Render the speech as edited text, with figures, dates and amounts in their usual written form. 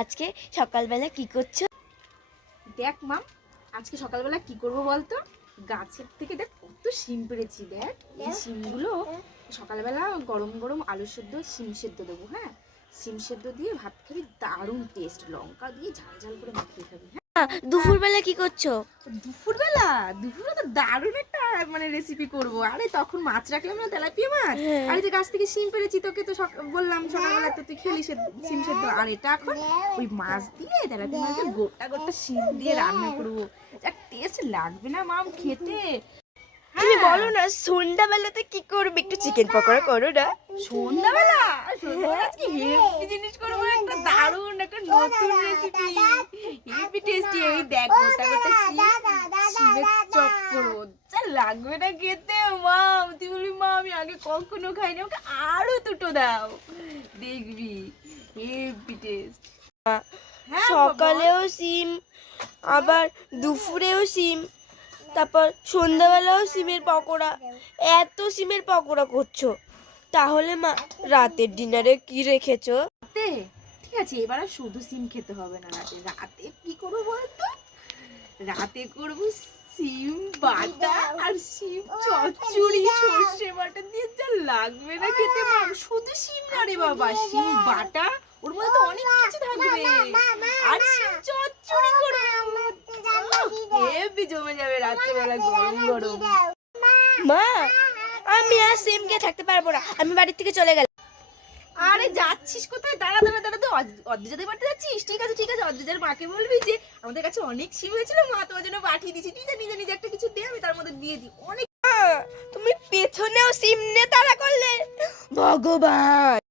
আজকে সকালবেলা কি করছো? দেখ মাম, আজকে সকালবেলা কি করব বলতো? গাছের থেকে দেখ কত শিম পেড়েছি। দেখ এই শিমগুলো সকালবেলা গরম গরম আলু সেদ্ধ শিম সেদ্ধ দেবো। হ্যাঁ, শিম সেদ্ধ দিয়ে ভাত খাবি, দারুণ টেস্ট। লঙ্কা দিয়ে ঝাল ঝাল করে মাখিয়ে খাবি। হ্যাঁ, দুপুরবেলা কি করছো? দুপুরবেলা তো দারুণ একটা রেসিপি করব। আরে তখন মাছ রাখলাম না, তেলাপিয়া মাছ। আর এই যে গাছ থেকে শিম পেড়েছি, তোকে তো বললাম সকালবেলা তো তুই খেলি শিম সেদ্ধ। আর এটা এখন ওই মাছ দিয়ে, তেলাপিয়া মাছ দিয়ে গোটা গোটা শিম দিয়ে রান্না করবো। যা টেস্ট লাগবে না মাম খেতে। তুমি বলো না সন্ধ্যাবেলাতে কি করবে, একটু চিকেন পকোড়া করো না। সন্ধ্যাবেলা আজকে হেভি জিনিস করবো, একটা দারুণ একটা নতুন রেসিপি, হেভি টেস্টি। এই দেখ গোটা গোটা শিমের চপ করবো, যা লাগবে না খেতে মাম। তুই বলবি মা আমি আগে কখনো খাইনি, ওকে আরো দুটো দাও, দেখবি হেভি টেস্ট। সকালেও সিম, আবার দুপুরেও সিম, তারপর সন্ধ্যাবেলাও সিমের পকোড়া। এত সিমের পকোড়া করছো, তাহলে মা রাতের ডিনারে কি রেখেছো? রাতে ঠিক আছে, এবার আর শুধু সিম খেতে হবে না। রাতে রাতে কি করবো বলতো? রাতে করবো সিম বাটা আর সিম চচ্চড়ি, সর্ষে বাটা দিয়ে। যা লাগবে না খেতে মাম, শুধু সিম না রে বাবা, সিম বাটা, ওর মধ্যে তো অনেক কিছু থাকবে। আর সিম চচ্চড়ি করবো, হেভি জমে যাবে রাত্রেবেলা গরম গরম। মা, আমি আর সিম খেয়ে থাকতে পারবো না, আমি বাড়ির থেকে চলে গেলাম। আরে যাচ্ছিস কোথায়? দাঁড়া দাঁড়া দাঁড়া, তো অদ্রিজাদের বাড়িতে যাচ্ছিস? ঠিক আছে ঠিক আছে, অদ্রিজার মাকে বলবি যে আমাদের কাছে অনেক সিম হয়েছিল, মা তোমার জন্য পাঠিয়ে দিয়েছি। নিজে নিজে নিজে একটা কিছু দে, আমি তার মধ্যে দিয়ে দিই। অনেক তুমি পেছনেও সিম নিয়ে তাড়া করলে, ভগবান।